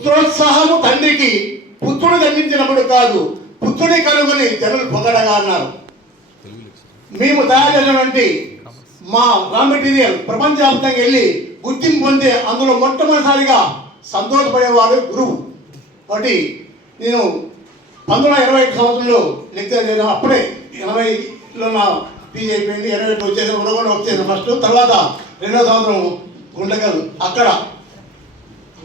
పుత్రోత్సాహము తండ్రికి పుత్రుడు జన్మించినప్పుడు కాదు, పుత్రుడి కనుగొని జనులు పొగడగా అన్నారు. మేము తయారు చేసినటువంటి మా రా మెటీరియల్ ప్రపంచవ్యాప్తంగా వెళ్ళి గుర్తింపు పొందే అందులో మొట్టమొదటిసారిగా సంతోషపడేవాడు గురువు. కాబట్టి నేను 1921 సంవత్సరంలో లెక్చర్ చేసిన అప్పుడే 80లో నా పీజీ అయిపోయింది. 21 వచ్చేసి ఉడగొండ వచ్చేసి ఫస్ట్, తర్వాత 2వ సంవత్సరం గుంటకల్ అక్కడ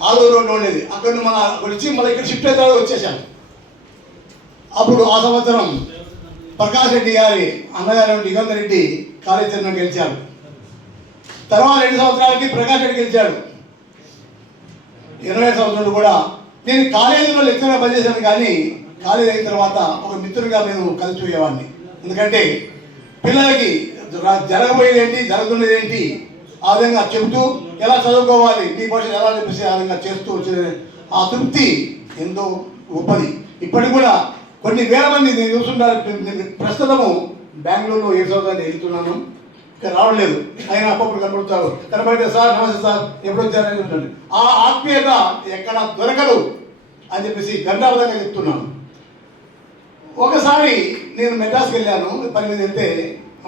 ఆలూరు రోడ్లో ఉండేది. అక్కడ మన వచ్చి మళ్ళీ ఇక్కడ షిఫ్ట్ అయితే వచ్చేసాను. అప్పుడు ఆ సంవత్సరం ప్రకాష్ రెడ్డి గారి అన్నగారు దిగంధర్ రెడ్డి కాలేజ్ చైర్మన్ గెలిచారు. తర్వాత 2 సంవత్సరాలకి ప్రకాష్ రెడ్డి గెలిచాడు. 20 సంవత్సరాలు కూడా నేను కాలేజీలో లెక్చర్గా పనిచేశాను, కానీ కాలేజీ అయిన తర్వాత ఒక మిత్రుడిగా నేను కలిసిపోయేవాడిని. ఎందుకంటే పిల్లలకి జరగబోయేది ఏంటి, జరుగుతున్నది ఏంటి ఆ విధంగా చెబుతూ ఎలా చదువుకోవాలి, మీ భవిష్యత్తు ఎలా చెప్పేసి ఆ విధంగా చేస్తూ వచ్చే ఆ తృప్తి ఎంతో గొప్పది. ఇప్పటికి కూడా కొన్ని వేల మంది నేను చూస్తుంటారు. ప్రస్తుతము బెంగళూరులో 7 సంవత్సరాలు వెళ్తున్నాను, ఇక్కడ రావట్లేదు. ఆయన అప్పప్పుడు కనబడతారు, కనబడితే సార్ నమస్తే సార్ ఎప్పుడు వచ్చారని చెప్తాను. ఆ ఆత్మీయత ఎక్కడ దొరకదు అని చెప్పేసి గంటాబద్ధంగా చెప్తున్నాను. ఒకసారి నేను మెడ్రాస్కి వెళ్ళాను, పని మీద వెళ్తే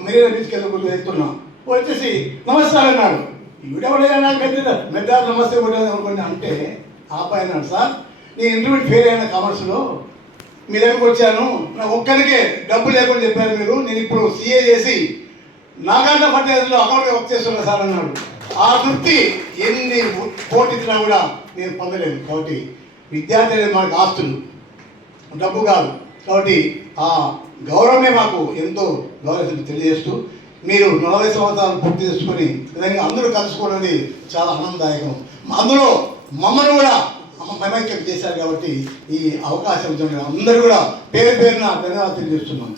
మెరీనా బీచ్కి వెళ్తున్నాను. వచ్చేసి నమస్కారం అన్నాడు. ఈవిడెవడైనా మెడ్రాస్ నమస్తే అనుకోండి అంటే ఆపాయన్నాడు. సార్ నేను ఇంటర్మీడియట్ ఫెయిల్ అయిన కామర్స్లో మీ దగ్గరకు వచ్చాను, నాకు ఒక్కరికే డబ్బు లేకుండా చెప్పారు మీరు, నేను ఇప్పుడు సీఏ చేసి నాగార్జున ఫర్టిలైజర్లో అకౌంట్గా వర్క్ చేస్తున్నా సార్ అన్నాడు. ఆ తృప్తి ఎన్ని పోటీచ్చినా కూడా నేను పొందలేదు. కాబట్టి విద్యార్థి అనేది మనకు ఆస్తులు, డబ్బు కాదు. కాబట్టి ఆ గౌరవమే మాకు ఎంతో గౌరవం తెలియజేస్తూ మీరు 40 సంవత్సరాలు పూర్తి చేసుకొని విధంగా అందరూ కలుసుకోవడం చాలా ఆనందదాయకం. అందులో మమ్మల్ని కూడా మైమైక్యం చేశారు. కాబట్టి ఈ అవకాశం అందరూ కూడా పేరు పేరున ధన్యవాదాలు తెలియజేస్తున్నాం.